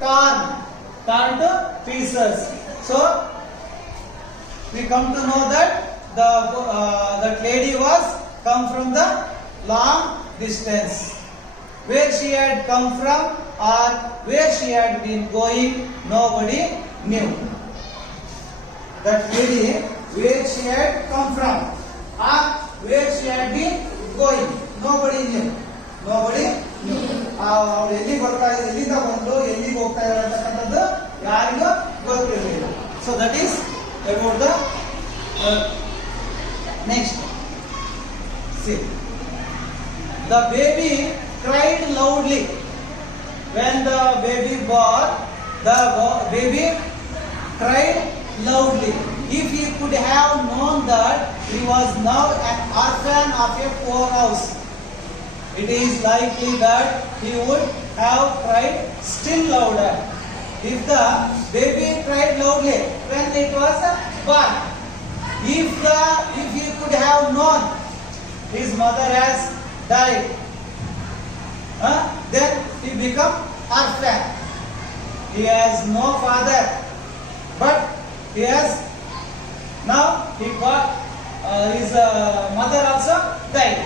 torn to pieces. So we come to know that that lady was come from the long distance. Where she had come from or where she had been going, nobody knew. That lady, where she had come from or where she had been going, nobody knew. Nobody knew. ಅವಳು ಎಲ್ಲಿಗೆ ಬರ್ತಾ ಎಲ್ಲಿಂದ ಬಂದು ಎಲ್ಲಿಗೆ ಹೋಗ್ತಾ ಇದ್ದಾರೆ ಅಂತಕ್ಕಂಥದ್ದು ಯಾರಿಗೂ ಗೊತ್ತಿರಲಿಲ್ಲ. So that is about the next. See, the baby cried loudly. When the baby born, the baby cried loudly. If he could have known that he was now an orphan of a poor house, it is likely that he would have cried still louder. If the baby cried loudly when it was born, if he could have known his mother has died, then he become orphan. He has no father, but he has now he got his mother also died.